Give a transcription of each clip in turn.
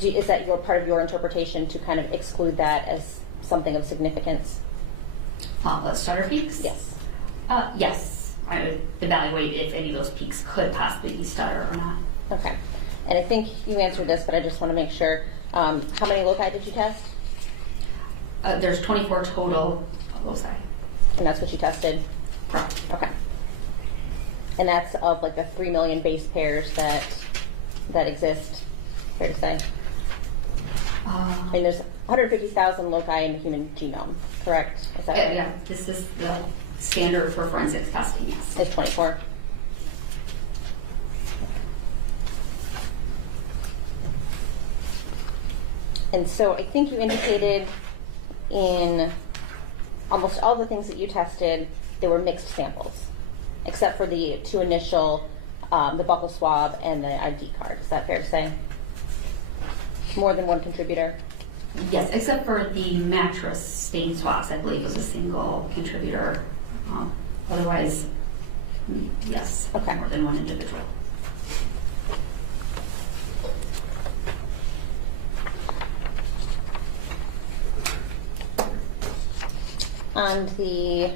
Is that part of your interpretation to kind of exclude that as something of significance? The stutter peaks? Yes. Yes. I would evaluate if any of those peaks could possibly be stutter or not. Okay. And I think you answered this, but I just want to make sure. How many loci did you test? There's 24 total loci. And that's what you tested? Correct. Okay. And that's of like the 3 million base pairs that exist, fair to say? I mean, there's 150,000 loci in the human genome, correct? Is that right? Yeah, this is the standard for forensics testing, yes. It's 24. And so I think you indicated in almost all the things that you tested, they were mixed samples, except for the two initial, the buccal swab and the ID card. Is that fair to say? More than one contributor? Yes, except for the mattress stain swabs, I believe was a single contributor. Otherwise, yes, okay. More than one individual. On the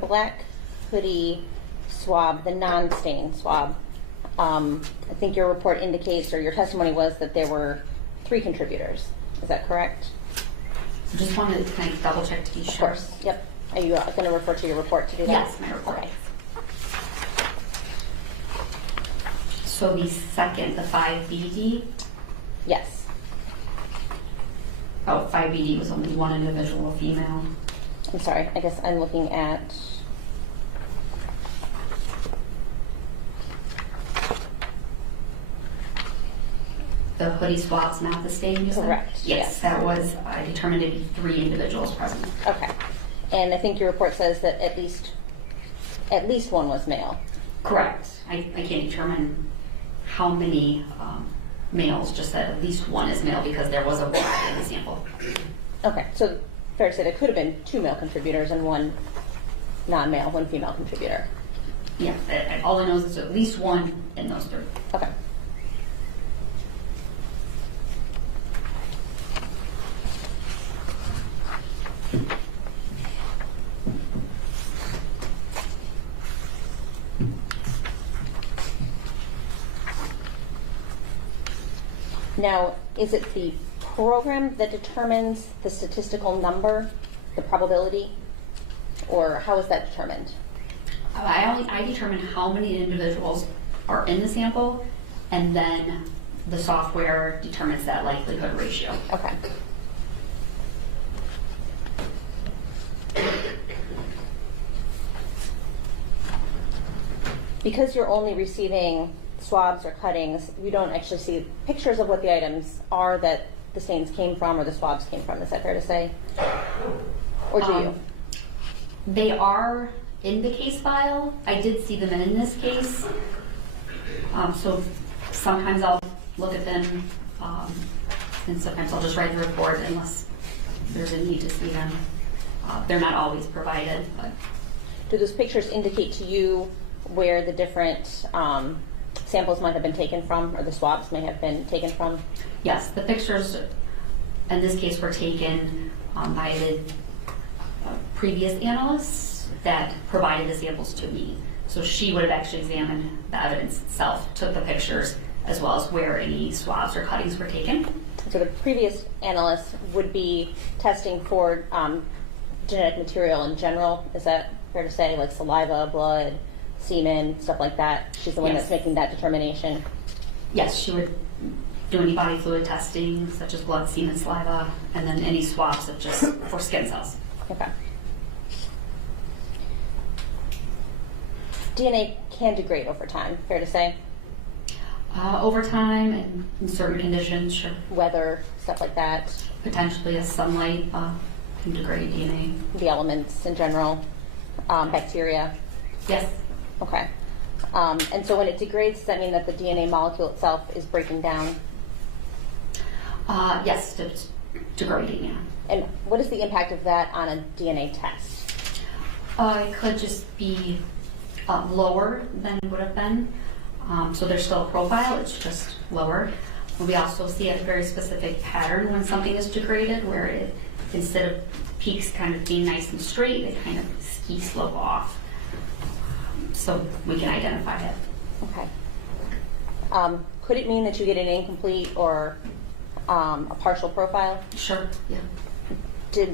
black hoodie swab, the non-stain swab, I think your report indicates, or your testimony was, that there were 3 contributors. Is that correct? I just wanted to kind of double check to be sure. Of course. Yep. Are you going to refer to your report to do that? Yes, my report. Okay. So the second, the 5BD? Yes. Oh, 5BD was only one individual, a female. I'm sorry. I guess I'm looking at. The hoodie swab's not the stain, you said? Correct. Yes, that was determined to be 3 individuals present. Okay. And I think your report says that at least one was male. Correct. I can't determine how many males, just that at least one is male because there was a boy in the sample. Okay. So fair to say there could have been 2 male contributors and 1 non-male, 1 female contributor. Yeah, all I know is at least one in those 3. Okay. Now, is it the program that determines the statistical number, the probability, or how is that determined? I determine how many individuals are in the sample, and then the software determines that likelihood ratio. Okay. Because you're only receiving swabs or cuttings, you don't actually see pictures of what the items are that the stains came from or the swabs came from. Is that fair to say? Or do you? They are in the case file. I did see them in this case. So sometimes I'll look at them, and sometimes I'll just write the report unless there's a need to see them. They're not always provided. But. Do those pictures indicate to you where the different samples might have been taken from, or the swabs may have been taken from? Yes, the pictures in this case were taken by the previous analysts that provided the samples to me. So she would have actually examined the evidence itself, took the pictures, as well as where any swabs or cuttings were taken. So the previous analyst would be testing for genetic material in general. Is that fair to say, like saliva, blood, semen, stuff like that? She's the one that's making that determination? Yes, she would do any body fluid testing, such as blood, semen, saliva, and then any swabs of just for skin cells. Okay. DNA can degrade over time, fair to say? Over time and in certain conditions, sure. Weather, stuff like that? Potentially as sunlight can degrade DNA. The elements in general, bacteria? Yes. Okay. And so when it degrades, does that mean that the DNA molecule itself is breaking down? Yes, degrading, yeah. And what is the impact of that on a DNA test? It could just be lower than it would have been. So there's still a profile, it's just lower. We also see a very specific pattern when something is degraded, where it, instead of peaks kind of being nice and straight, they kind of ski slope off. So we can identify it. Okay. Could it mean that you get an incomplete or a partial profile? Sure. Yeah.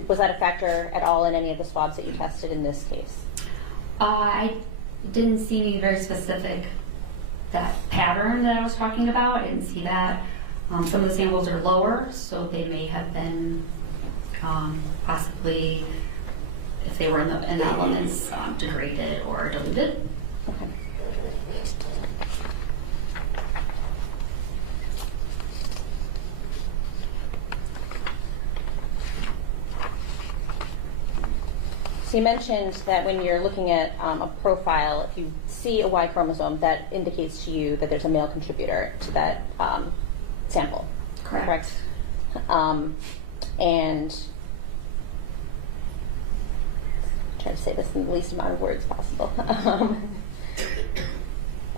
Was that a factor at all in any of the swabs that you tested in this case? I didn't see any very specific, that pattern that I was talking about. I didn't see that. Some of the samples are lower, so they may have been possibly, if they were in the elements, degraded or diluted. Okay. So you mentioned that when you're looking at a profile, if you see a Y chromosome, that indicates to you that there's a male contributor to that sample. Correct. And try to say this in the least amount of words possible.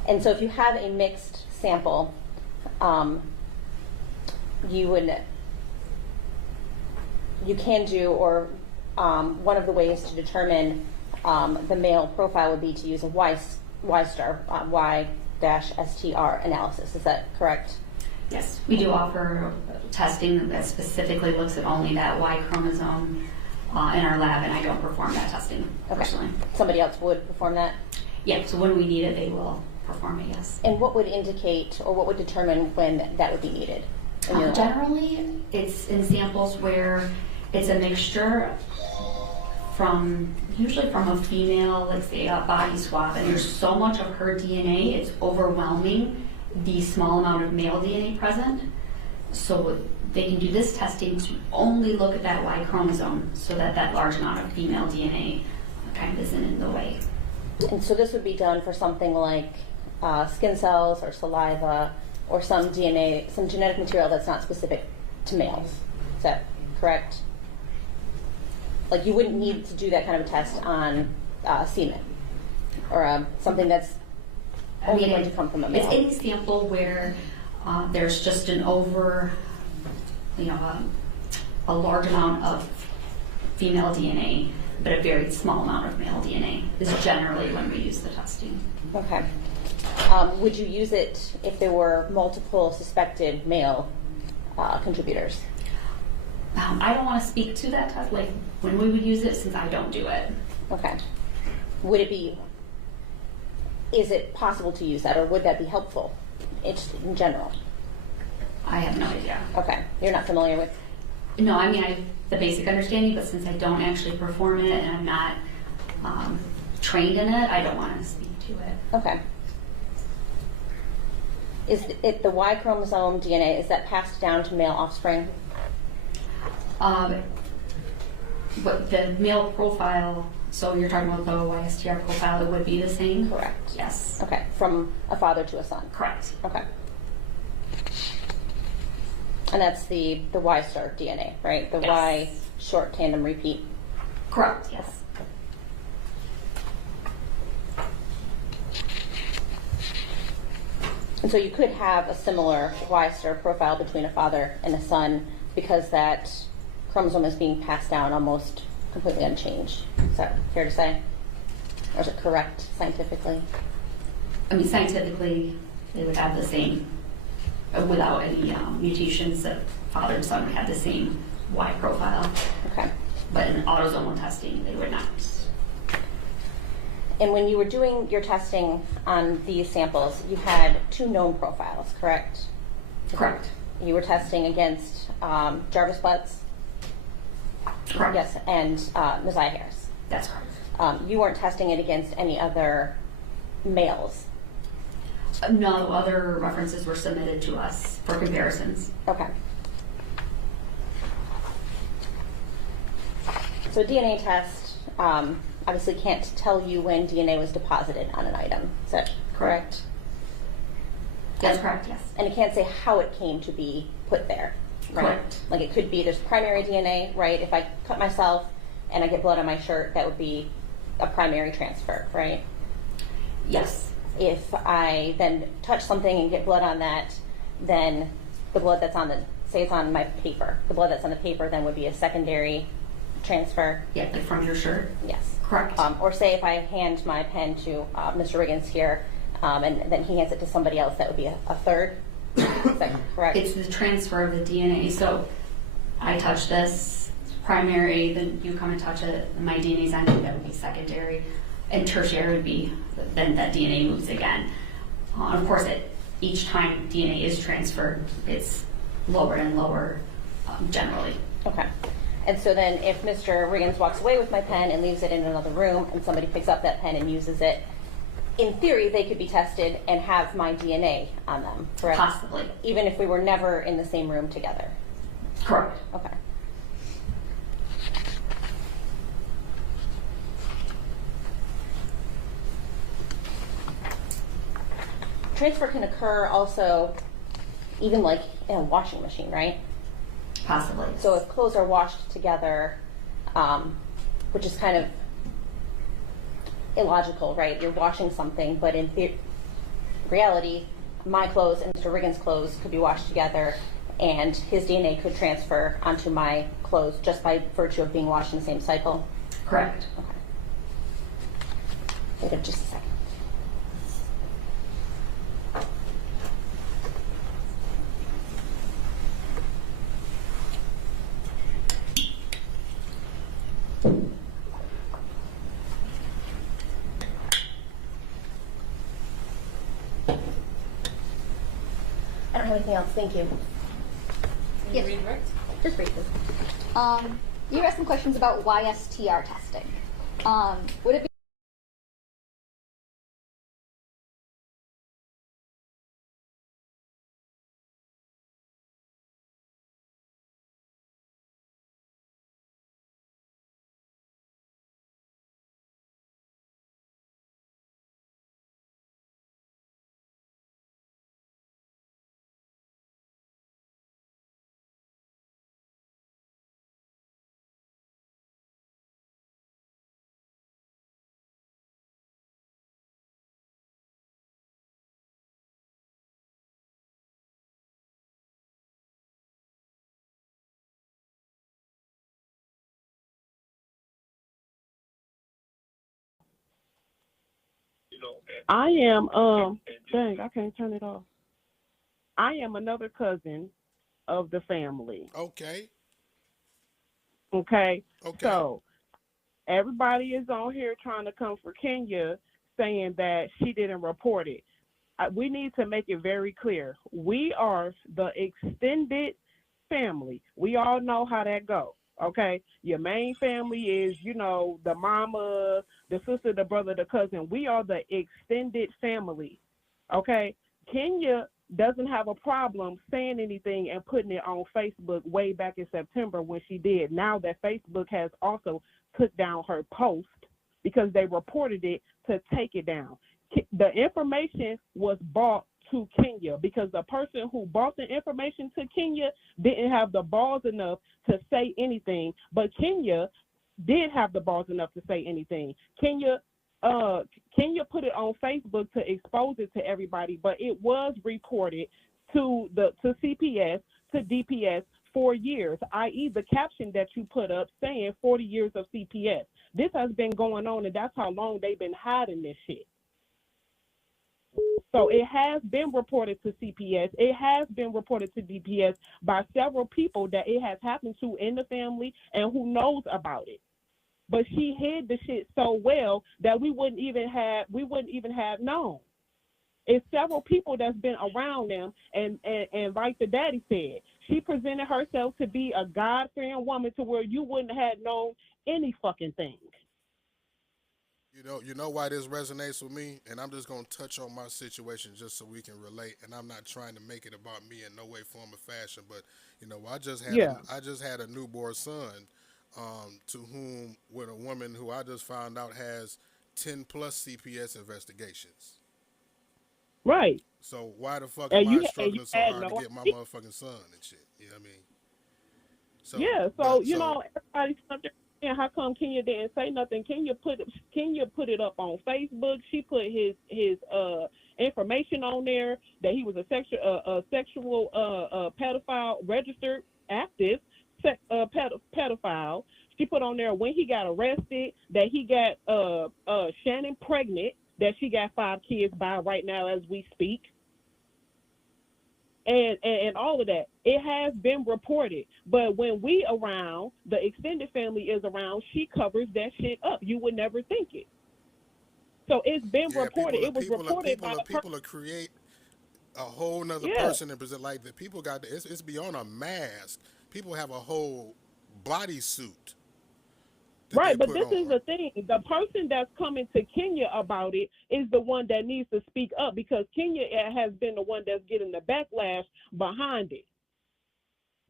And so if you have a mixed sample, you can do, or one of the ways to determine the male profile would be to use a Y-STR analysis. Is that correct? Yes, we do offer testing that specifically looks at only that Y chromosome in our lab, and I don't perform that testing personally. Somebody else would perform that? Yeah, so when we need it, they will perform it, yes. And what would indicate, or what would determine when that would be needed? in your lab? Generally, it's in samples where it's a mixture usually from a female, let's say a body swab, and there's so much of her DNA, it's overwhelming the small amount of male DNA present. So they can do this testing to only look at that Y chromosome so that that large amount of female DNA kind of isn't in the way. And so this would be done for something like skin cells or saliva or some DNA, some genetic material that's not specific to males. Is that correct? Like you wouldn't need to do that kind of a test on semen or something that's only going to come from a male. It's any sample where there's just an a large amount of female DNA, but a very small amount of male DNA is generally when we use the testing. Okay. Would you use it if there were multiple suspected male contributors? I don't want to speak to that test, like when we would use it, since I don't do it. Okay. Is it possible to use that, or would that be helpful in general? I have no idea. Okay. You're not familiar with? No, I mean, I have the basic understanding, but since I don't actually perform it and I'm not trained in it, I don't want to speak to it. Okay. Is it the Y chromosome DNA, is that passed down to male offspring? But the male profile, so you're talking about the YSTR profile, it would be the same? Correct. Yes. Okay. From a father to a son? Correct. Okay. And that's the Y-STAR DNA, right? The Yes. Y short tandem repeat. Correct, yes. And so you could have a similar Y-STAR profile between a father and a son because that chromosome is being passed down almost completely unchanged. Is that fair to say? Or is it correct scientifically? I mean, scientifically, they would have the same, without any mutations, that father and son would have the same Y profile. Okay. But in autosomal testing, they would not. And when you were doing your testing on these samples, you had two known profiles, correct? Correct. You were testing against Jarvis Butts? Correct. Yes, and Messiah Harris. That's correct. You weren't testing it against any other males? No other references were submitted to us for comparisons. Okay. So a DNA test obviously can't tell you when DNA was deposited on an item. Is that correct? That's correct, yes. And it can't say how it came to be put there, right? Correct. Like it could be there's primary DNA, right? If I cut myself and I get blood on my shirt, that would be a primary transfer, right? Yes. If I then touch something and get blood on that, then the blood that's on say it's on my paper. The blood that's on the paper then would be a secondary transfer. Yeah, like from your shirt? Yes. Correct. Or say if I hand my pen to Mr. Riggins here, and then he hands it to somebody else, that would be a third. Is that correct? It's the transfer of the DNA. So I touch this, it's primary, then you come and touch it, and my DNA's ending, that would be secondary. And tertiary would be, then that DNA moves again. Of course, each time DNA is transferred, it's lower and lower generally. Okay. And so then if Mr. Riggins walks away with my pen and leaves it in another room and somebody picks up that pen and uses it, in theory, they could be tested and have my DNA on them, correct? Possibly. Even if we were never in the same room together? Correct. Okay. Transfer can occur also even like in a washing machine, right? Possibly. So if clothes are washed together, which is kind of illogical, right? You're washing something, but in reality, my clothes and Mr. Riggins' clothes could be washed together, and his DNA could transfer onto my clothes just by virtue of being washed in the same cycle? Correct. Okay. Wait just a second. I don't have anything else. Thank you. Yes. Just briefly. You asked some questions about YSTR testing. Would it be I am, dang, I can't turn it off. I am another cousin of the family. Okay. Okay? Okay. So, everybody is on here trying to come for Kenya saying that she didn't report it. We need to make it very clear. We are the extended family. We all know how that goes. Okay, your main family is, the mama, the sister, the brother, the cousin. We are the extended family. Okay, Kenya doesn't have a problem saying anything and putting it on Facebook way back in September when she did. Now that Facebook has also took down her post because they reported it to take it down. The information was bought to Kenya because the person who bought the information to Kenya didn't have the balls enough to say anything, but Kenya did have the balls enough to say anything. Kenya put it on Facebook to expose it to everybody, but it was reported to CPS, to DPS 4 years, i.e. the caption that you put up saying 40 years of CPS. This has been going on, and that's how long they've been hiding this shit. So it has been reported to CPS. It has been reported to DPS by several people that it has happened to in the family and who knows about it. But she hid the shit so well that we wouldn't even have known. It's several people that's been around them, and like the daddy said, she presented herself to be a God-fearing woman to where you wouldn't have known any fucking thing. You know why this resonates with me, and I'm just gonna touch on my situation just so we can relate. And I'm not trying to make it about me in no way, form, or fashion. But I just had a newborn son, to whom with a woman who I just found out has 10 plus CPS investigations. Right. So why the fuck am I struggling so hard to get my motherfucking son and shit? You know what I mean? So, everybody's saying, how come Kenya didn't say nothing? Kenya put it up on Facebook. She put his information on there that he was a sexual pedophile, registered active pedophile. She put on there when he got arrested that he got Shannon pregnant, that she got 5 kids by right now as we speak. And all of that, it has been reported. But when we around, the extended family is around, she covers that shit up. You would never think it. So it's been reported. It was reported by the people create a whole nother yeah. person and present like that. People got it's beyond a mask. People have a whole bodysuit. Right, but this is the thing. The person that's coming to Kenya about it is the one that needs to speak up, because Kenya has been the one that's getting the backlash behind it.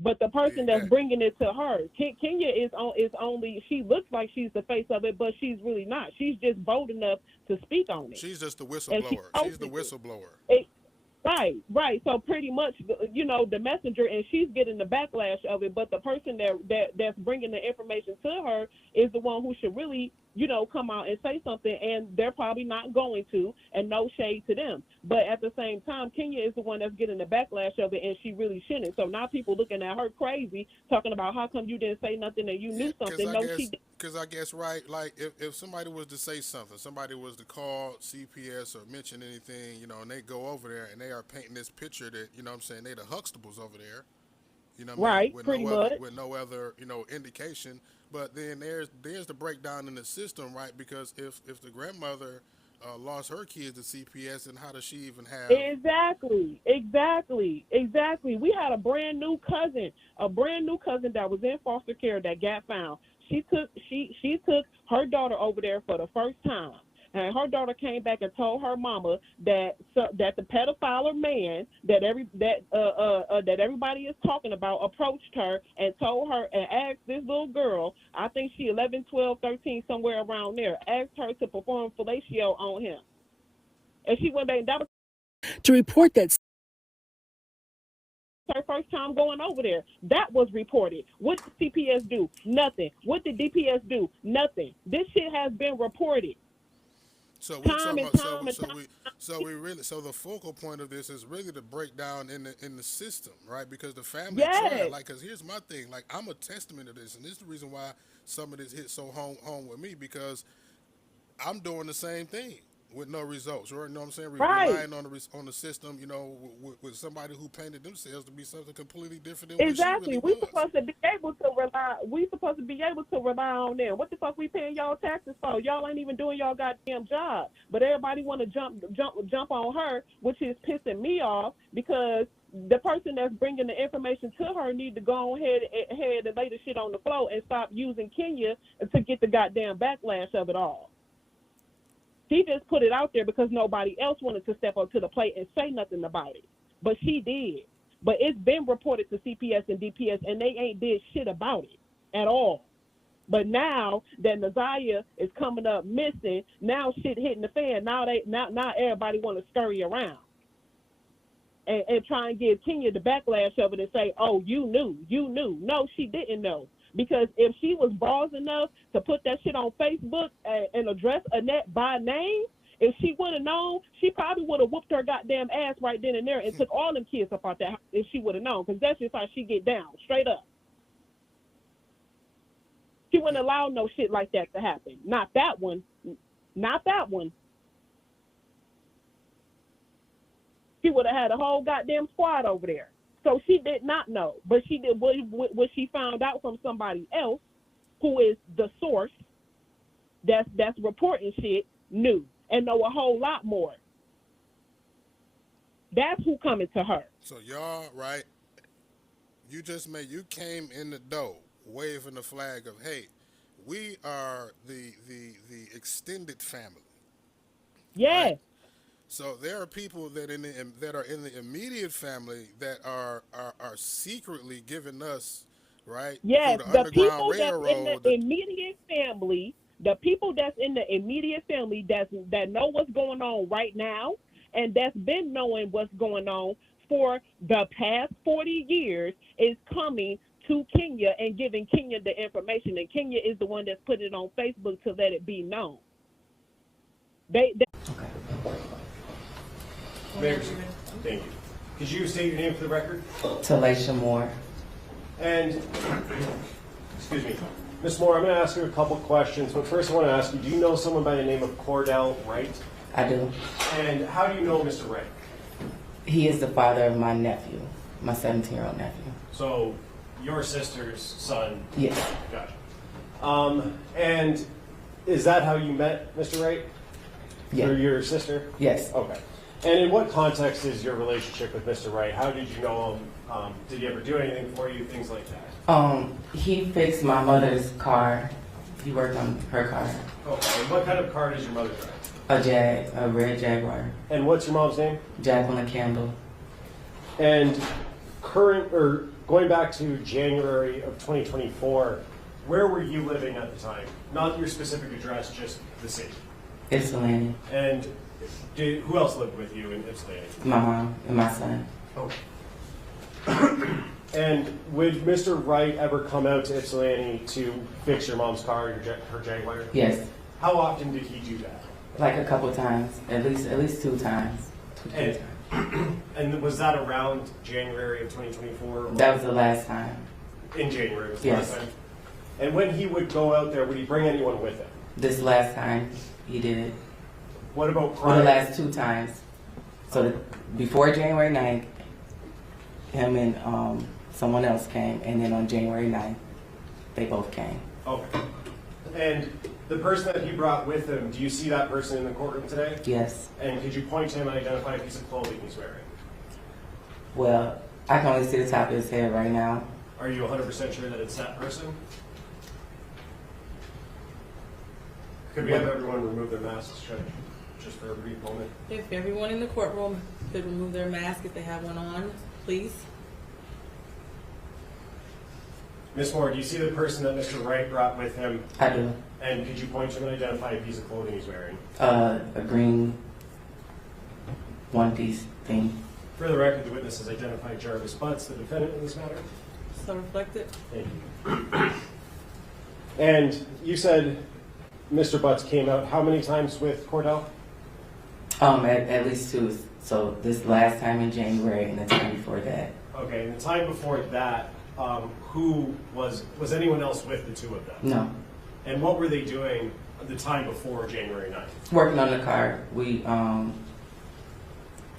But the person that's bringing it to her, Kenya is only, she looks like she's the face of it, but she's really not. She's just bold enough to speak on it. She's just the whistleblower. She's the whistleblower. Right. So pretty much, the messenger, and she's getting the backlash of it. But the person that's bringing the information to her is the one who should really, come out and say something. And they're probably not going to, and no shade to them. But at the same time, Kenya is the one that's getting the backlash of it, and she really shouldn't. So now people looking at her crazy, talking about how come you didn't say nothing and you knew something. She didn't. Because I guess, right, like if somebody was to say something, somebody was to call CPS or mention anything, and they go over there and they are painting this picture that, I'm saying, they the Huxtables over there, right, with pretty much. With no other, indication. But then there's the breakdown in the system, right? Because if the grandmother lost her kids to CPS, then how does she even have... Exactly. We had a brand new cousin that was in foster care that got found. She took her daughter over there for the first time, and her daughter came back and told her mama that the pedophile man that everybody is talking about approached her and told her and asked this little girl, I think she 11, 12, 13, somewhere around there, asked her to perform fellatio on him, and she went back. That was to report that. Her first time going over there. That was reported. What did CPS do? Nothing. What did DPS do? Nothing. This shit has been reported. So the focal point of this is really to break down in the system, right? Because the family tried, because here's my thing, I'm a testament to this, and this is the reason why some of this hit so home with me, because I'm doing the same thing with no results, or what I'm saying, relying on the system, with somebody who painted themselves to be something completely different than exactly. What she really we supposed to be able to rely. We supposed to be able to rely on them. What the fuck we paying y'all taxes for? Y'all ain't even doing y'all goddamn job. But everybody want to jump on her, which is pissing me off, because the person that's bringing the information to her need to go ahead and lay the shit on the floor and stop using Kenya to get the goddamn backlash of it all. She just put it out there because nobody else wanted to step up to the plate and say nothing about it. But she did. But it's been reported to CPS and DPS, and they ain't did shit about it at all. But now that Naziah is coming up missing, now shit hitting the fan. Now everybody want to scurry around and try and give Kenya the backlash of it and say, oh, you knew. No, she didn't know. Because if she was balls enough to put that shit on Facebook and address Annette by name, if she would have known, she probably would have whooped her goddamn ass right then and there and took all them kids up out that house if she would have known, because that's just how she get down, straight up. She wouldn't allow no shit like that to happen. Not that one. She would have had a whole goddamn squad over there. So she did not know, but she did what she found out from somebody else, who is the source that's reporting shit, knew and know a whole lot more. That's who coming to her. So y'all, right? You came in the door waving the flag of, hey, we are the extended family. Yeah. Right? So there are people that are in the immediate family that are secretly giving us, right? Yes, the people that's in the immediate family, the people that's in the immediate family that know what's going on right now, and that's been knowing what's going on for the past 40 years, is coming to Kenya and giving Kenya the information, and Kenya is the one that's put it on Facebook to let it be known. They Thank you. Could you state your name for the record? Talisha Moore. And, excuse me, Ms. Moore, I'm going to ask you a couple questions, but first I want to ask you, do you know someone by the name of Cordell Wright? I do. And how do you know Mr. Wright? He is the father of my nephew, my 17-year-old nephew. So, your sister's son? Yes. Gotcha. And is that how you met Mr. Wright? Yeah. Or your sister? Yes. Okay. And in what context is your relationship with Mr. Wright? How did you know him? Did he ever do anything for you? Things like that. He fixed my mother's car. He worked on her car. Okay. And what kind of car does your mother drive? A red Jaguar. And what's your mom's name? Jacqueline Campbell. And going back to January of 2024, where were you living at the time? Not your specific address, just the city. Ypsilanti. And who else lived with you in Ypsilanti? My mom and my son. Okay. And would Mr. Wright ever come out to Ypsilanti to fix your mom's car, her Jaguar? Yes. How often did he do that? Like a couple times, at least 2 times. And was that around January of 2024? That was the last time. In January was the Yes. last time? And when he would go out there, would he bring anyone with him? This last time he did it. What about Or prior? the last 2 times. So before January 9th, him and someone else came, and then on January 9th, they both came. Okay. And the person that he brought with him, do you see that person in the courtroom today? Yes. And could you point to him and identify a piece of clothing he's wearing? Well, I can only see the top of his head right now. Are you 100% sure that it's that person? Could we have everyone remove their masks, Judge, just for a brief moment? If everyone in the courtroom could remove their mask if they have one on, please. Ms. Moore, do you see the person that Mr. Wright brought with him? I do. And could you point to him and identify a piece of clothing he's wearing? A green one-piece thing. For the record, the witness has identified Jarvis Butts, the defendant in this matter. So reflected. Thank you. And you said Mr. Butts came out how many times with Cordell? At least 2. So this last time in January and the time before that. Okay, and the time before that, who was anyone else with the 2 of them? No. And what were they doing the time before January 9th? Working on the car.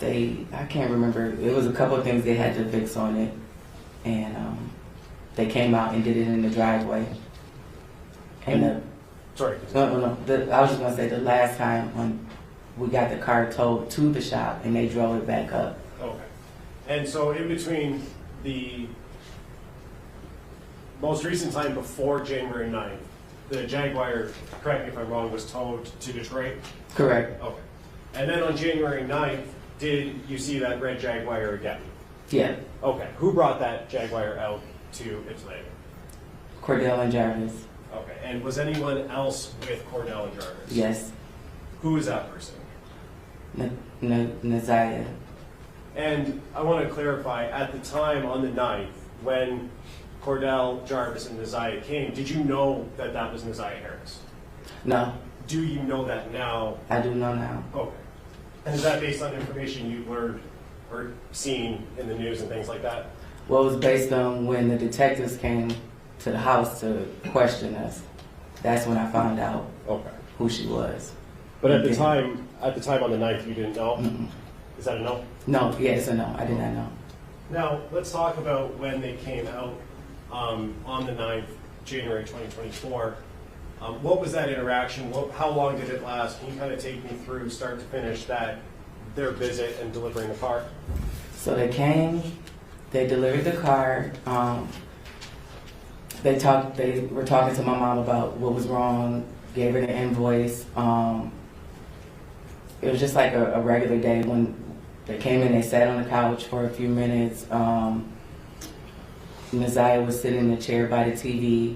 I can't remember. It was a couple of things they had to fix on it. And they came out and did it in the driveway. Sorry. No. I was just going to say the last time when we got the car towed to the shop and they drove it back up. Okay. And so in between the most recent time before January 9th, the Jaguar, correct me if I'm wrong, was towed to Detroit? Correct. Okay. And then on January 9th, did you see that red Jaguar again? Yeah. Okay. Who brought that Jaguar out to Ypsilanti? Cordell and Jarvis. Okay. And was anyone else with Cordell and Jarvis? Yes. Who is that person? Naziah. And I want to clarify, at the time on the 9th, when Cordell, Jarvis, and Naziah came, did you know that that was Naziah Harris? No. Do you know that now? I do know now. Okay. And is that based on information you've learned or seen in the news and things like that? Well, it was based on when the detectives came to the house to question us. That's when I found out who she was. But at the time on the 9th, you didn't know? Mm-mm. Is that a no? No, yes or no. I did not know. Now, let's talk about when they came out on the 9th, January 2024. What was that interaction? How long did it last? Can you kind of take me through, start to finish, their visit and delivering the car? So they came, they delivered the car. They were talking to my mom about what was wrong, gave her the invoice. It was just like a regular day. When they came in, they sat on the couch for a few minutes. Naziah was sitting in a chair by the TV.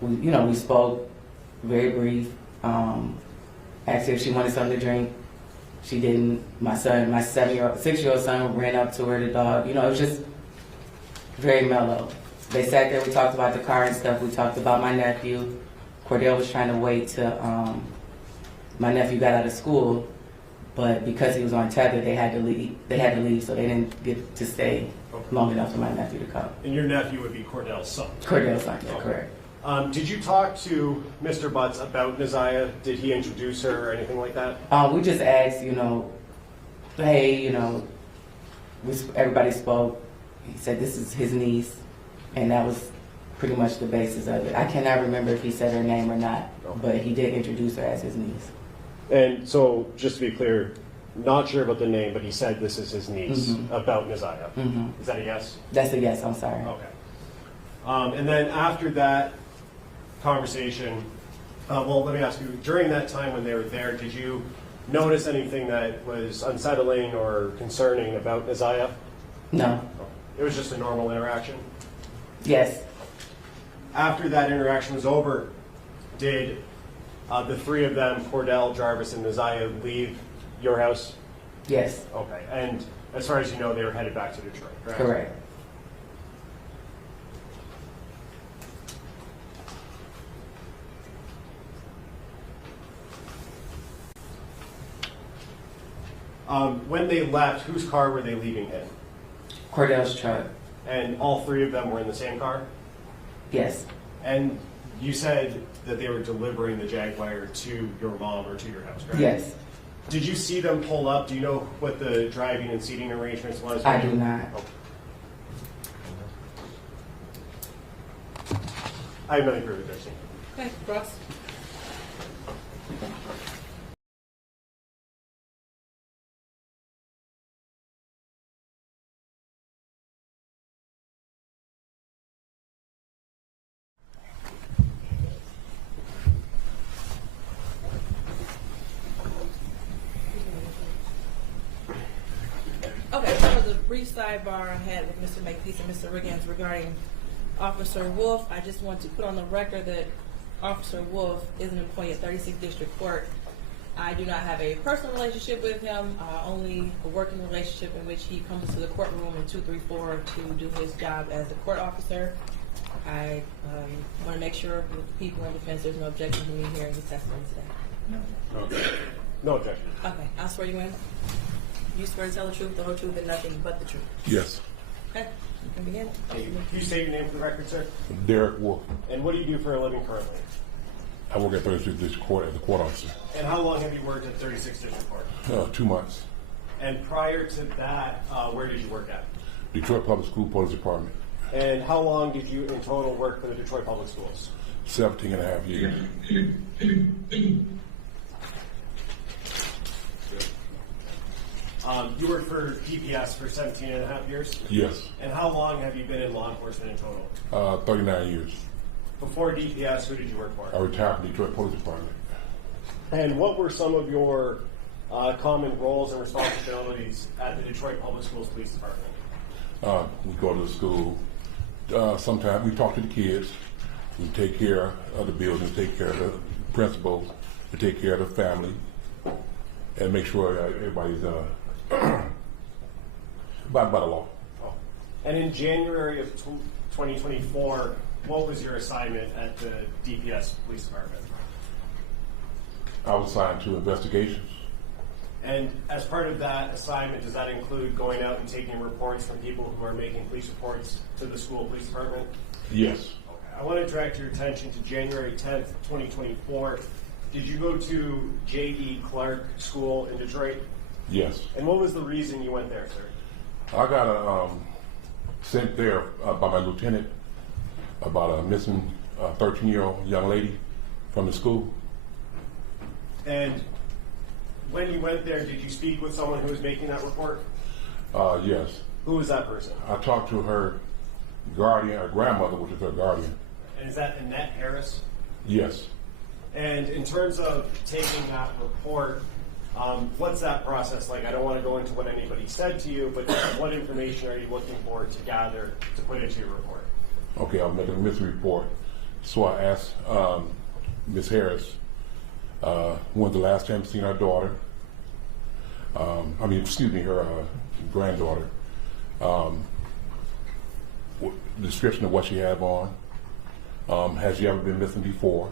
We spoke, very brief. Asked her if she wanted something to drink. She didn't. My 6-year-old son ran up to her, the dog. It was Very mellow. They sat there, we talked about the car and stuff, we talked about my nephew. Cordell was trying to wait till my nephew got out of school, but because he was on tether, they had to leave, so they didn't get to stay long enough for my nephew to come. And your nephew would be Cordell's son? Cordell's son, yeah, correct. Did you talk to Mr. Butts about Naziah? Did he introduce her or anything like that? We just asked, hey, everybody spoke. He said this is his niece, and that was pretty much the basis of it. I cannot remember if he said her name or not, but he did introduce her as his niece. And so, just to be clear, not sure about the name, but he said this is his niece about Naziah. Is that a yes? That's a yes, I'm sorry. Okay. And then after that conversation, well, let me ask you, during that time when they were there, did you notice anything that was unsettling or concerning about Naziah? No. It was just a normal interaction? Yes. After that interaction was over, did the three of them, Cordell, Jarvis, and Naziah, leave your house? Yes. Okay. And as far as you know, they were headed back to Detroit, correct? Correct. When they left, whose car were they leaving in? Cordell's truck. And all three of them were in the same car? Yes. And you said that they were delivering the Jaguar to your mom or to your house, correct? Yes. Did you see them pull up? Do you know what the driving and seating arrangements was? I do not. Okay. I have nothing further to say. Okay, Ross. Okay, so the brief sidebar I had with Mr. Makepeace and Mr. Riggins regarding Officer Wolf. I just want to put on the record that Officer Wolf is an employee at 36th District Court. I do not have a personal relationship with him, only a working relationship in which he comes to the courtroom in 234 to do his job as a court officer. I want to make sure with the people in defense there's no objection to me hearing his testimony today. No. Okay. No objection. Okay, I'll swear you in. You swear to tell the truth, the whole truth, and nothing but the truth. Yes. Okay, you can begin. Can you state your name for the record, sir? Derek Wolf. And what do you do for a living currently? I work at 36th District Court as a court officer. And how long have you worked at 36th District Court? 2 months. And prior to that, where did you work at? Detroit Public School Police Department. And how long did you in total work for the Detroit Public Schools? 17 and a half years. You worked for DPS for 17 and a half years? Yes. And how long have you been in law enforcement in total? 39 years. Before DPS, who did you work for? I retired from Detroit Police Department. And what were some of your common roles and responsibilities at the Detroit Public Schools Police Department? We go to the school. Sometimes we talk to the kids. We take care of the buildings, take care of the principals, we take care of the family, and make sure everybody's by the law. Oh. And in January of 2024, what was your assignment at the DPS Police Department? I was assigned to investigations. And as part of that assignment, does that include going out and taking reports from people who are making police reports to the school police department? Yes. Okay. I want to direct your attention to January 10th, 2024. Did you go to J.E. Clark School in Detroit? Yes. And what was the reason you went there, sir? I got sent there by my lieutenant about a missing 13-year-old young lady from the school. And when you went there, did you speak with someone who was making that report? Yes. Who was that person? I talked to her guardian, her grandmother, which is her guardian. And is that Annette Harris? Yes. And in terms of taking that report, what's that process like? I don't want to go into what anybody said to you, but what information are you looking for to gather to put into your report? Okay, I'll make a missing report. So I asked Ms. Harris, when's the last time you seen her daughter? Her granddaughter. description of what she had on. Has she ever been missing before?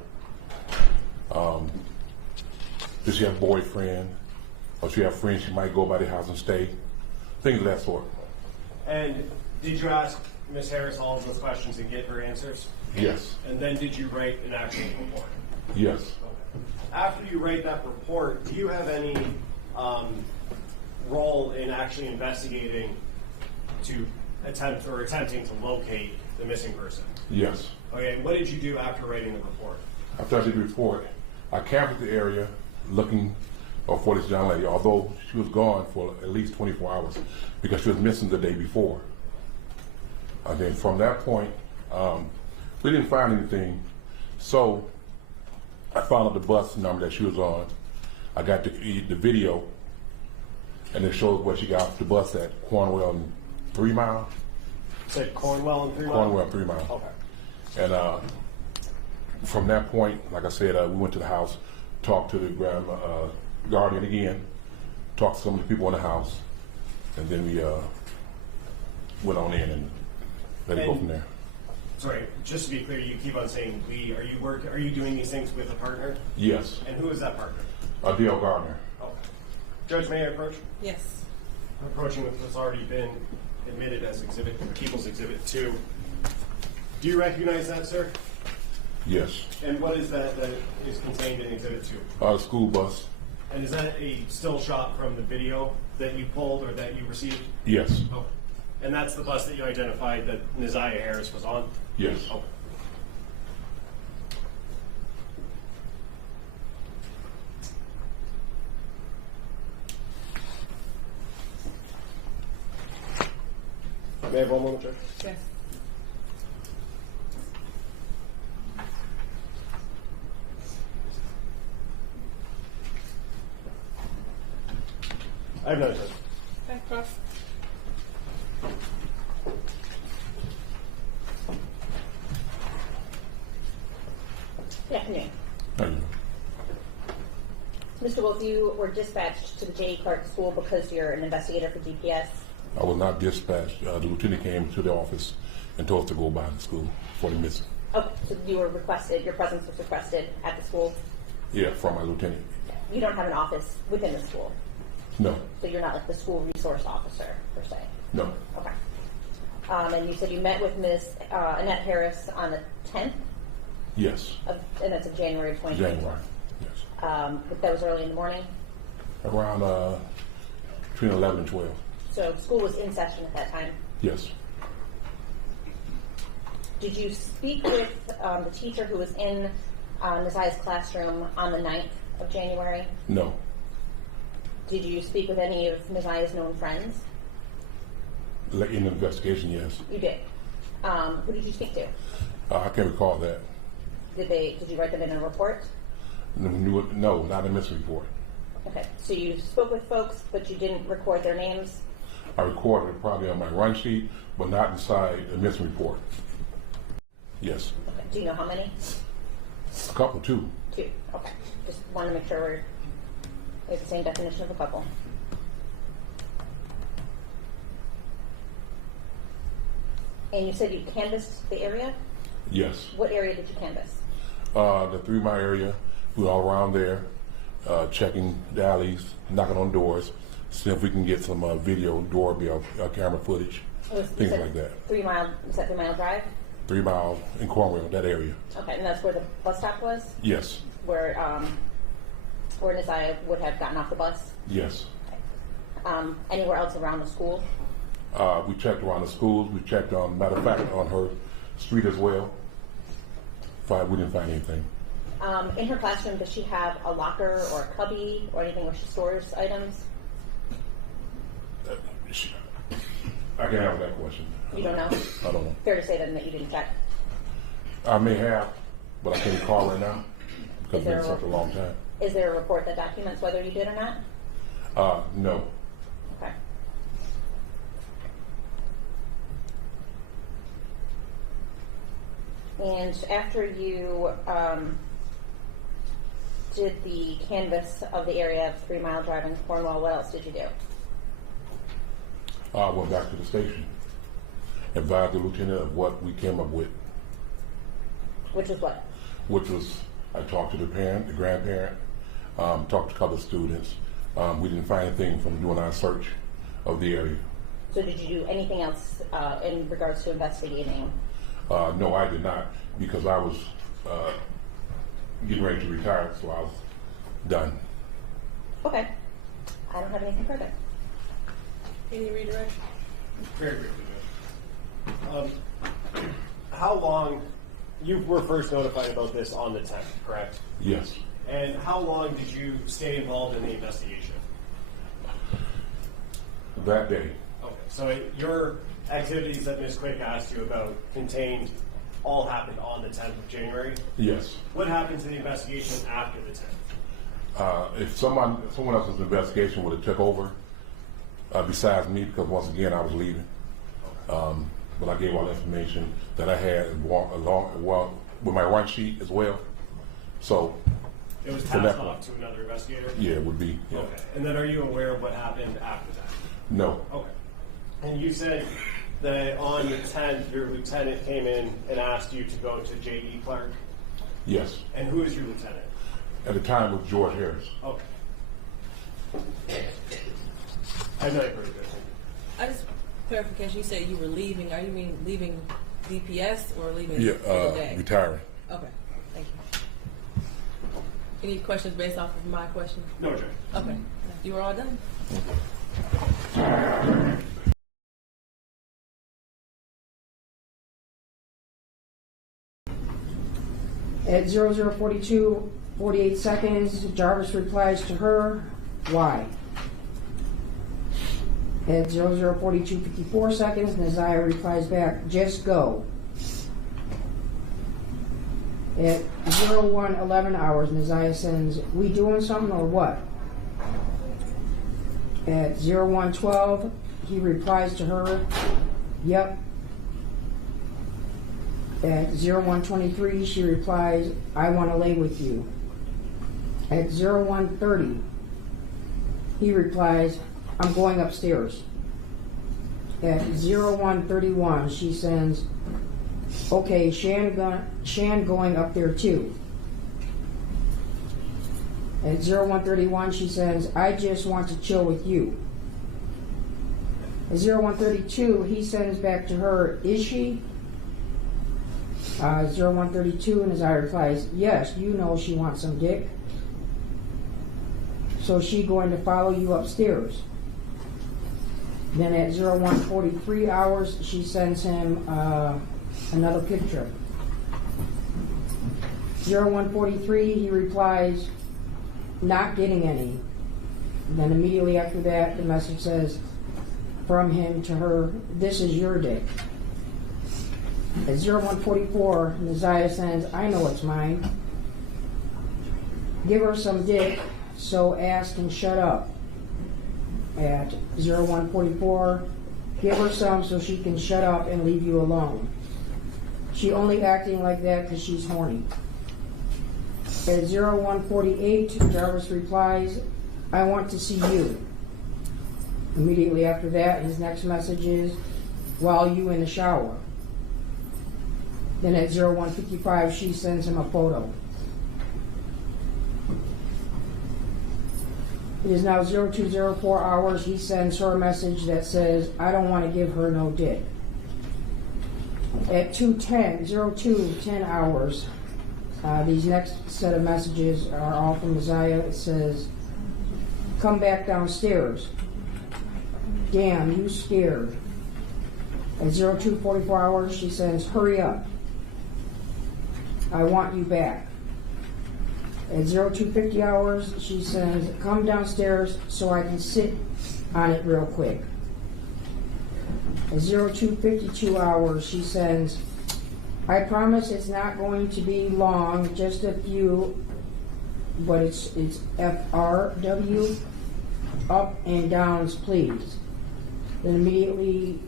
Does she have a boyfriend? Or she have friends she might go by the house and stay? Things of that sort. And did you ask Ms. Harris all of those questions and get her answers? Yes. And then did you write an actual report? Yes. Okay. After you write that report, do you have any role in actually investigating to attempting to locate the missing person? Yes. Okay, what did you do after writing the report? After I did the report, I canvassed the area looking for this young lady, although she was gone for at least 24 hours because she was missing the day before. And then from that point, we didn't find anything. So I found out the bus number that she was on. I got the video, and it showed where she got off the bus at Cornwell and 3 Mile. You said Cornwell and 3 Mile? Cornwell and 3 Mile. Okay. And from that point, like I said, we went to the house, talked to the guardian again, talked to some of the people in the house, and then we went on in and let it go from there. Sorry, just to be clear, you keep on saying we. Are you doing these things with a partner? Yes. And who is that partner? Dale Gardner. Okay. Judge, may I approach? Yes. I'm approaching with what's already been admitted as People's Exhibit 2. Do you recognize that, sir? Yes. And what is that is contained in Exhibit 2? The school bus. And is that a still shot from the video that you pulled or that you received? Yes. Okay. And that's the bus that you identified that Neziah Harris was on? Yes. Okay. May I have one moment, Judge? Yes. I have none, Judge. Okay, cross. Good afternoon. Thank you. Mr. Wolf, you were dispatched to the J. Clark School because you're an investigator for DPS. I was not dispatched. The lieutenant came to the office and told us to go by the school for the missing. Okay, so you were requested, your presence was requested at the school. Yeah, from my lieutenant. You don't have an office within the school, No. so you're not like the school resource officer, per se. No. Okay. And you said you met with Ms. Annette Harris on the 10th, Yes. and that's of January of 2024. January. Yes. But that was early in the morning, Around between 11 and 12. so school was in session at that time. Yes. Did you speak with the teacher who was in Neziah's classroom on the 9th of January? No. Did you speak with any of Neziah's known friends? In the investigation, yes. You did. Who did you speak to? I can't recall that. Did you write them in a report? No, not a missing report. Okay, so you spoke with folks, but you didn't record their names? I recorded it probably on my run sheet, but not inside the missing report. Yes. Okay. Do you know how many? A couple, too. 2. Okay. Just want to make sure we have the same definition of a couple. And you said you canvassed the area? Yes. What area did you canvass? The 3 Mile area, we were all around there, checking the alleys, knocking on doors, see if we can get some video, doorbell, camera footage, things like that. 3 Mile, is that 3 Mile Drive? 3 Mile in Cornwell, that area. Okay, and that's where the bus stop was? Yes. Where Neziah would have gotten off the bus? Yes. Okay. Anywhere else around the school? We checked around the schools. We checked on, matter of fact, on her street as well. We didn't find anything. In her classroom, does she have a locker or a cubby or anything where she stores items? I can answer that question. You don't know? I don't know. Fair to say then that you didn't check? I may have, but I can't recall right now because it's been such a long time. Is there a report that documents whether you did or not? No. Okay. And after you did the canvass of the area of 3 Mile Drive in Cornwall, what else did you do? I went back to the station advised the lieutenant of what we came up with. Which was what? Which was, I talked to the parent, the grandparent, talked to other students. We didn't find anything from doing our search of the area. So did you do anything else in regards to investigating? No, I did not, because I was getting ready to retire, so I was done. Okay. I don't have anything further. Any redirection? Very briefly, how long, you were first notified about this on the 10th, correct? Yes. And how long did you stay involved in the investigation? That day. Okay, so your activities that Ms. Quick asked you about contained all happened on the 10th of January? Yes. What happened to the investigation after the 10th? If someone else's investigation would have took over, besides me, because once again I was leaving, but I gave all the information that I had along with my run sheet as well. So it was passed off to another investigator? Yeah, it would be. Yeah. Okay. And then are you aware of what happened after that? No. Okay. And you said that on the 10th, your lieutenant came in and asked you to go to J.E. Clark? Yes. And who is your lieutenant? At the time, it was George Harris. Okay. I know you're pretty good. I just clarification. You said you were leaving. Are you mean leaving DPS or leaving Yeah, the day? retiring. Okay, thank you. Any questions based off of my question? No, Judge. Okay, you were all done. At 00:42, 48 seconds, Jarvis replies to her, why? At 00:42, 54 seconds, Naziah replies back, just go. At 01:11 hours, Naziah sends, we doing something or what? At 01:12, he replies to her, yep. At 01:23, she replies, I want to lay with you. At 01:30, he replies, I'm going upstairs. At 01:31, she sends, okay, Shan going up there too. At 01:31, she says, I just want to chill with you. At 01:32, he sends back to her, is she? 01:32, and Naziah replies, yes, you know she wants some dick. So she going to follow you upstairs. Then at 01:43 hours, she sends him another picture. 01:43, he replies, not getting any. Then immediately after that, the message says from him to her, this is your dick. At 01:44, Naziah sends, I know it's mine. Give her some dick, so ask and shut up. At 01:44, give her some so she can shut up and leave you alone. She only acting like that because she's horny. At 01:48, Jarvis replies, I want to see you. Immediately after that, his next message is, while you in the shower. Then at 01:55, she sends him a photo. It is now 02:04 hours. He sends her a message that says, I don't want to give her no dick. At 02:10 hours, these next set of messages are all from Naziah. It says, come back downstairs. Damn, you scared. At 02:44 hours, she says, hurry up. I want you back. At 02:50 hours, she says, come downstairs so I can sit on it real quick. At 02:52 hours, she says, I promise it's not going to be long, just a few, but it's FRW, up and downs, please. Then immediately,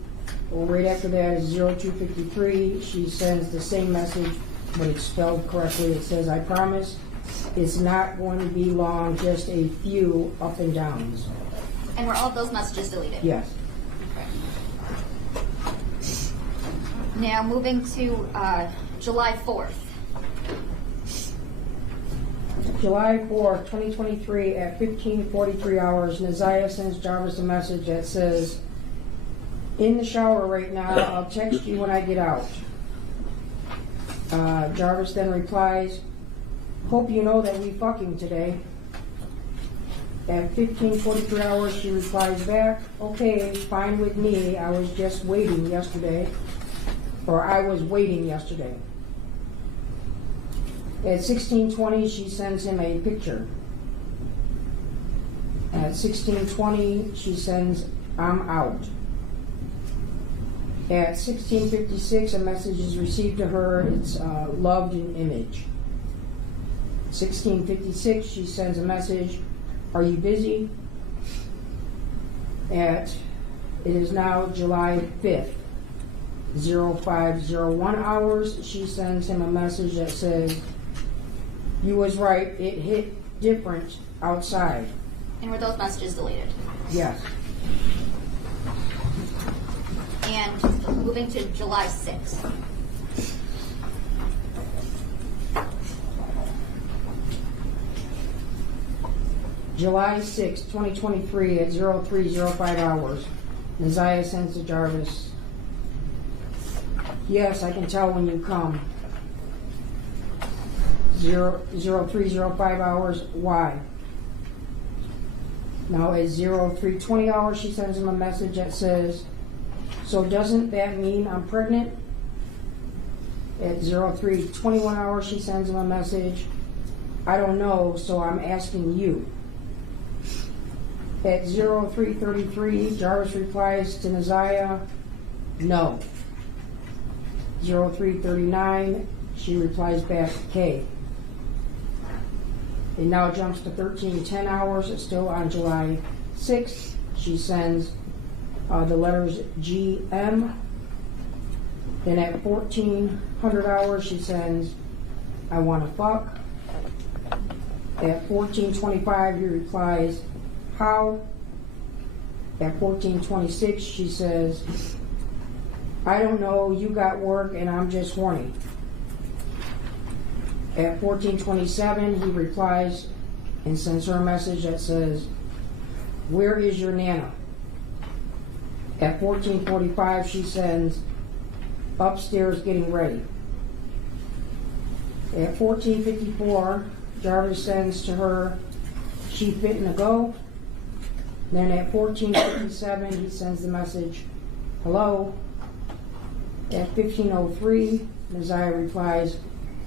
right after that is 02:53, she sends the same message, but it's spelled correctly. It says, I promise it's not going to be long, just a few up and downs. And were all of those messages deleted? Yes. Okay. Now moving to July 4th. July 4th, 2023 at 15:43 hours, Naziah sends Jarvis a message that says, in the shower right now, I'll text you when I get out. Jarvis then replies, hope you know that we fucking today. At 15:43 hours, she replies back, okay, fine with me, I was waiting yesterday. At 16:20, she sends him a picture. At 16:20, she sends, I'm out. At 16:56, a message is received to her. It's loved in image. 16:56, she sends a message, are you busy? It is now July 5th, 05:01 hours. She sends him a message that says, you was right, it hit different outside. And were those messages deleted? Yes. And moving to July 6th. July 6, 2023 at 03:05 hours, Naziah sends to Jarvis, yes, I can tell when you come. 03:05 hours, why? Now at 03:20 hours, she sends him a message that says, so doesn't that mean I'm pregnant? At 03:21 hours, she sends him a message, I don't know, so I'm asking you. At 03:33, Jarvis replies to Naziah, no. 03:39, she replies back, okay. It now jumps to 13:10 hours, it's still on July 6th. She sends the letters GM. Then at 1400 hours, she sends, I want to fuck. At 14:25, he replies, how? At 14:26, she says, I don't know, you got work and I'm just horny. At 14:27, he replies and sends her a message that says, where is your nana? At 14:45, she sends, upstairs getting ready. At 14:54, Jarvis sends to her, she fitting to go. Then at 14:57, he sends the message, hello. At 15:03, Naziah replies,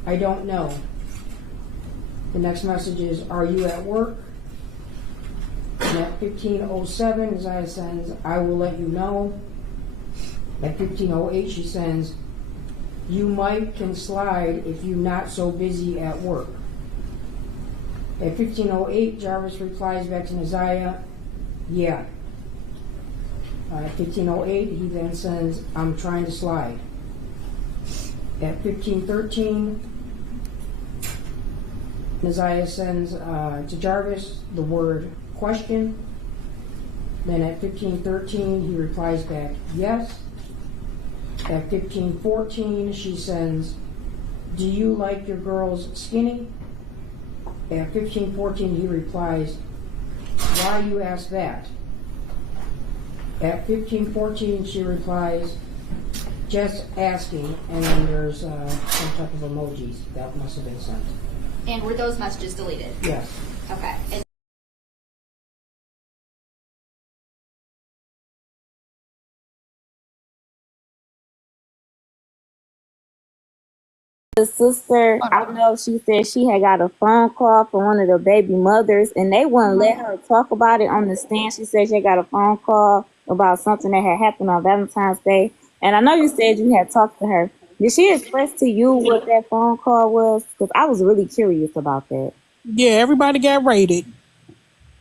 I don't know. The next message is, are you at work? And at 15:07, Naziah sends, I will let you know. At 15:08, she sends, you might can slide if you not so busy at work. At 15:08, Jarvis replies back to Naziah, yeah. At 15:08, he then sends, I'm trying to slide. At 15:13, Naziah sends to Jarvis the word question. Then at 15:13, he replies back, yes. At 15:14, she sends, do you like your girls skinny? At 15:14, he replies, why you ask that? At 15:14, she replies, just asking, and then there's some type of emojis that must have been sent. And were those messages deleted? Yes. Okay. And the sister, I don't know if she said she had got a phone call from one of the baby mothers and they wouldn't let her talk about it on the stand. She said she got a phone call about something that had happened on Valentine's Day. And I know you said you had talked to her. Did she express to you what that phone call was? Because I was really curious about that. Yeah, everybody got raided.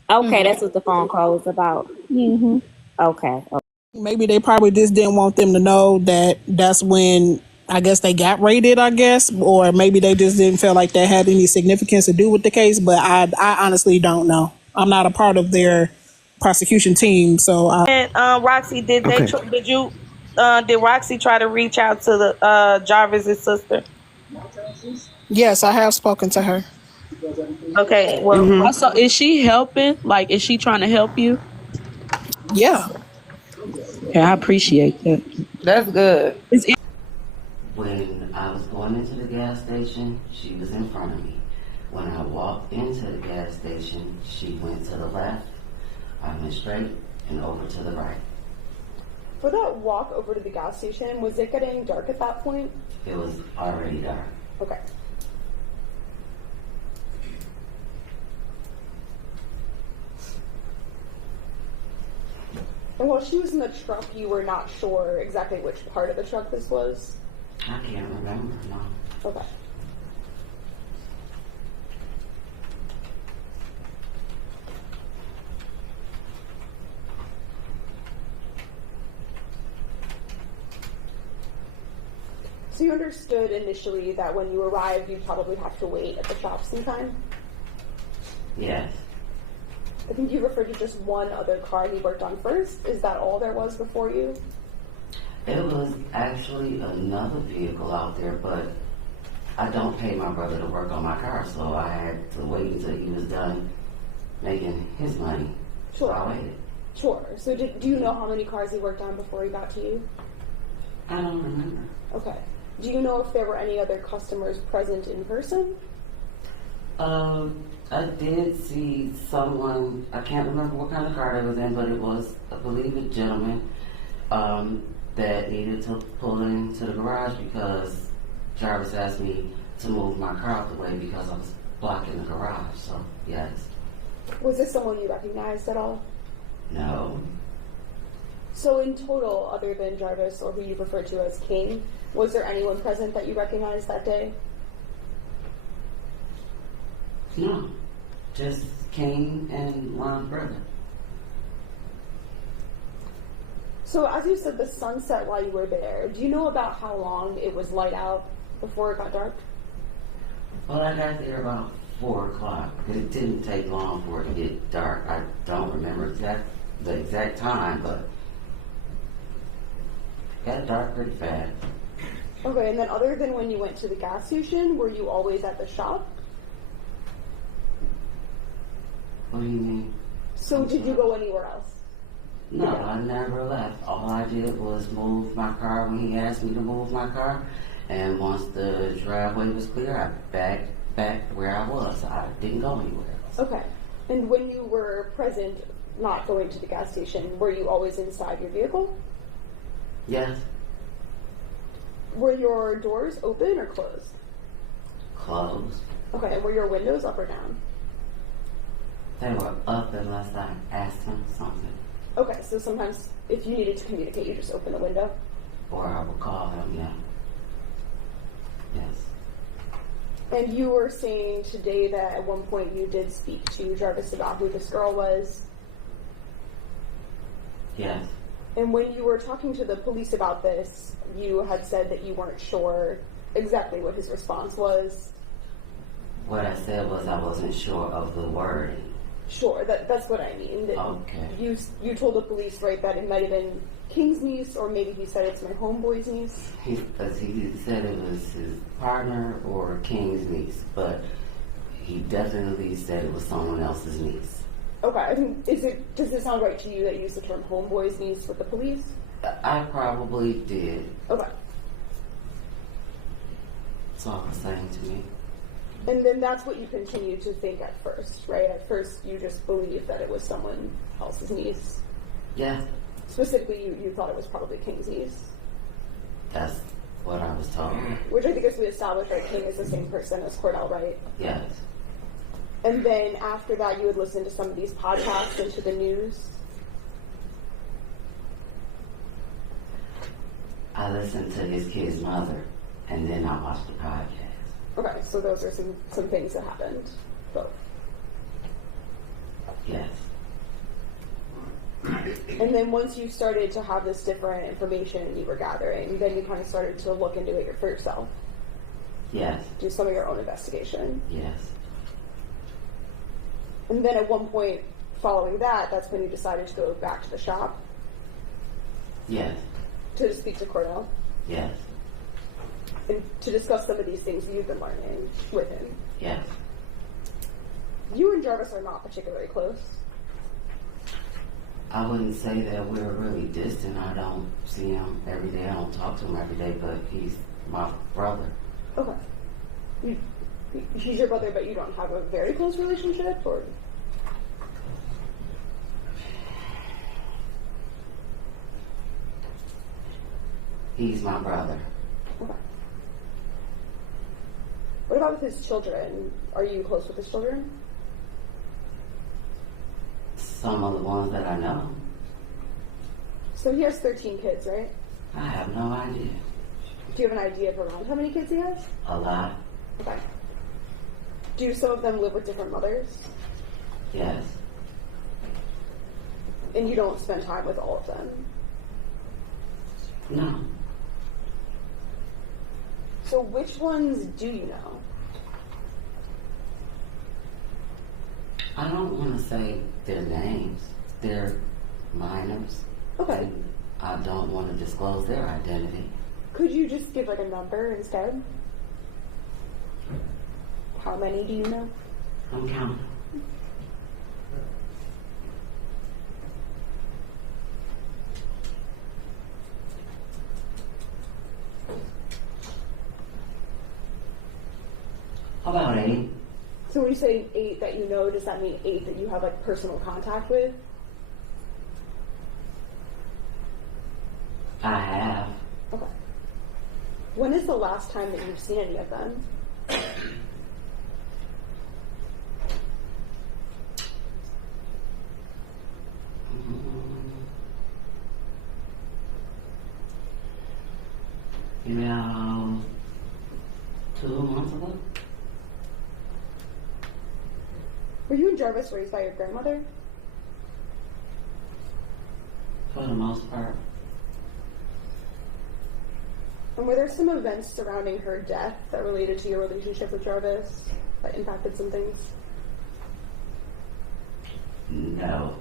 Okay, that's what the phone call was about. Mm-hmm. Okay. Maybe they probably just didn't want them to know that that's when I guess they got raided, I guess, or maybe they just didn't feel like that had any significance to do with the case, but I honestly don't know. I'm not a part of their prosecution team, so. And Roxy, did they? Okay. Did you? did Roxy try to reach out to the Jarvis's sister? Yes, I have spoken to her. Okay, well, So is she helping? Like, is she trying to help you? Yeah. Yeah, I appreciate that. That's good. It's When I was going into the gas station, she was in front of me. When I walked into the gas station, she went to the left, I went straight, and over to the right. For that walk over to the gas station, was it getting dark at that point? It was already dark. Okay. And while she was in the truck, you were not sure exactly which part of the truck this was? I can't remember, no. Okay. So you understood initially that when you arrived, you'd probably have to wait at the shop sometime? Yes. I think you referred to just one other car he worked on first. Is that all there was before you? It was actually another vehicle out there, but I don't pay my brother to work on my car, so I had to wait until he was done making his money. Sure. So I waited. Sure. So do you know how many cars he worked on before he got to you? I don't remember. Okay. Do you know if there were any other customers present in person? I did see someone, I can't remember what kind of car they was in, but it was, I believe, a gentleman that needed to pull into the garage because Jarvis asked me to move my car out the way because I was blocking the garage, so yes. Was this someone you recognized at all? No. So in total, other than Jarvis, or who you refer to as King, was there anyone present that you recognized that day? No. Just King and my brother. So as you said, the sun set while you were there. Do you know about how long it was light out before it got dark? Well, I got there about 4 o'clock. It didn't take long for it to get dark. I don't remember the exact time, but it got dark pretty fast. Okay, and then other than when you went to the gas station, were you always at the shop? What do you mean? So did you go anywhere else? No, I never left. All I did was move my car when he asked me to move my car. And once the driveway was clear, I back where I was. I didn't go anywhere else. Okay. And when you were present, not going to the gas station, were you always inside your vehicle? Yes. Were your doors open or closed? Closed. Okay, and were your windows up or down? They were up unless I asked him something. Okay, so sometimes if you needed to communicate, you just open the window? Or I would call him, yeah. Yes. And you were saying today that at one point you did speak to Jarvis about who this girl was? Yes. And when you were talking to the police about this, you had said that you weren't sure exactly what his response was? What I said was I wasn't sure of the wording. Sure, that's what I mean. That okay. You told the police, right, that it might have been King's niece, or maybe he said it's my homeboy's niece? He said it was his partner or King's niece, but he definitely said it was someone else's niece. Okay, I mean, does it sound right to you that you used the term homeboy's niece with the police? I probably did. Okay. That's all it's saying to me. And then that's what you continued to think at first, right? At first you just believed that it was someone else's niece. Yeah. Specifically, you thought it was probably King's niece. That's what I was told. Which I think as we established, right, King is the same person as Cordell, right? Yes. And then after that, you would listen to some of these podcasts and to the news? I listened to his kid's mother, and then I watched the podcast. Okay, so those are some things that happened, both. Yes. And then once you started to have this different information you were gathering, then you kind of started to look into it for yourself. Yes. Do some of your own investigation. Yes. And then at one point following that, that's when you decided to go back to the shop? Yes. to speak to Cordell? Yes. And to discuss some of these things you've been learning with him? Yes. You and Jarvis are not particularly close. I wouldn't say that we're really distant. I don't see him every day. I don't talk to him every day, but he's my brother. Okay. He's your brother, but you don't have a very close relationship, or? He's my brother. Okay. What about with his children? Are you close with his children? Some of the ones that I know. So he has 13 kids, right? I have no idea. Do you have an idea of around how many kids he has? A lot. Okay. Do some of them live with different mothers? Yes. And you don't spend time with all of them? No. So which ones do you know? I don't want to say their names. They're minors. Okay. And I don't want to disclose their identity. Could you just give like a number instead? How many do you know? I'm counting. About 8. So when you say 8 that you know, does that mean 8 that you have like personal contact with? I have. Okay. When is the last time that you've seen any of them? Yeah, 2 months ago. Were you and Jarvis raised by your grandmother? For the most part. And were there some events surrounding her death that related to your relationship with Jarvis that impacted some things? No.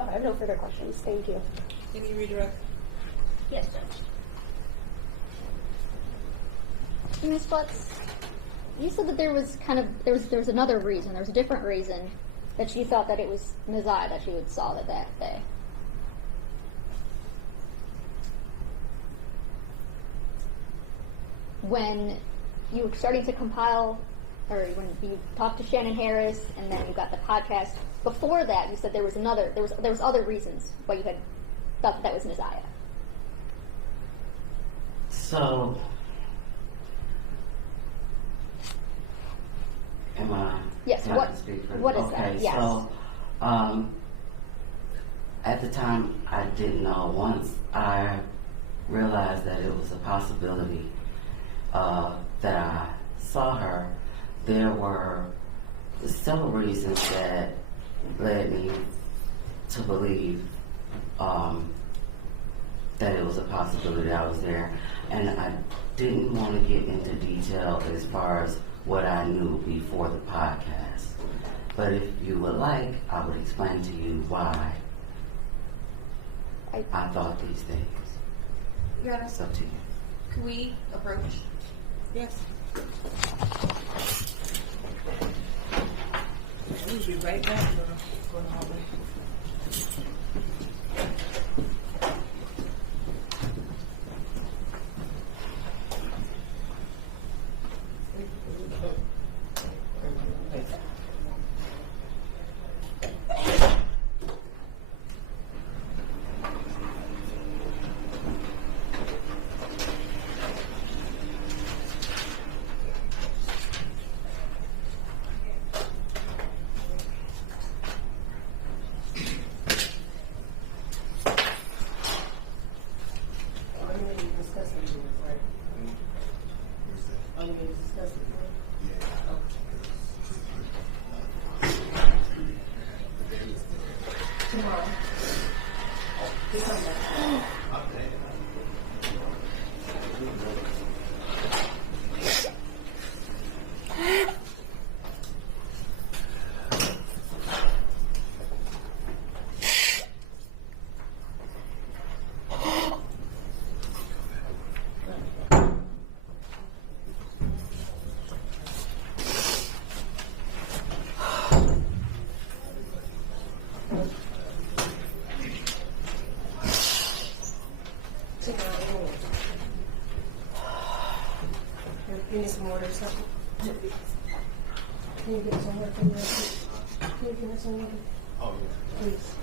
Oh, I have no further questions. Thank you. Any redirect? Yes, Judge. Ms. Butts, you said that there was another reason, there was a different reason that you thought that it was Messiah that you had saw that day. When you were starting to compile, or when you talked to Shannon Harris, and then you got the podcast, before that you said there was other reasons why you had thought that was Messiah. So, am I? Yes. Can I speak for What is okay, that? Yes. So, at the time, I didn't know. Once I realized that it was a possibility that I saw her, there were several reasons that led me to believe that it was a possibility I was there. And I didn't want to get into detail as far as what I knew before the podcast. But if you would like, I would explain to you why I thought these things. Yeah. It's up to you. Can we approach? Yes. We'll be right back. Go to the hallway. You need some water or something? Can you get some water from the Can you get some water? Oh, yeah. Please.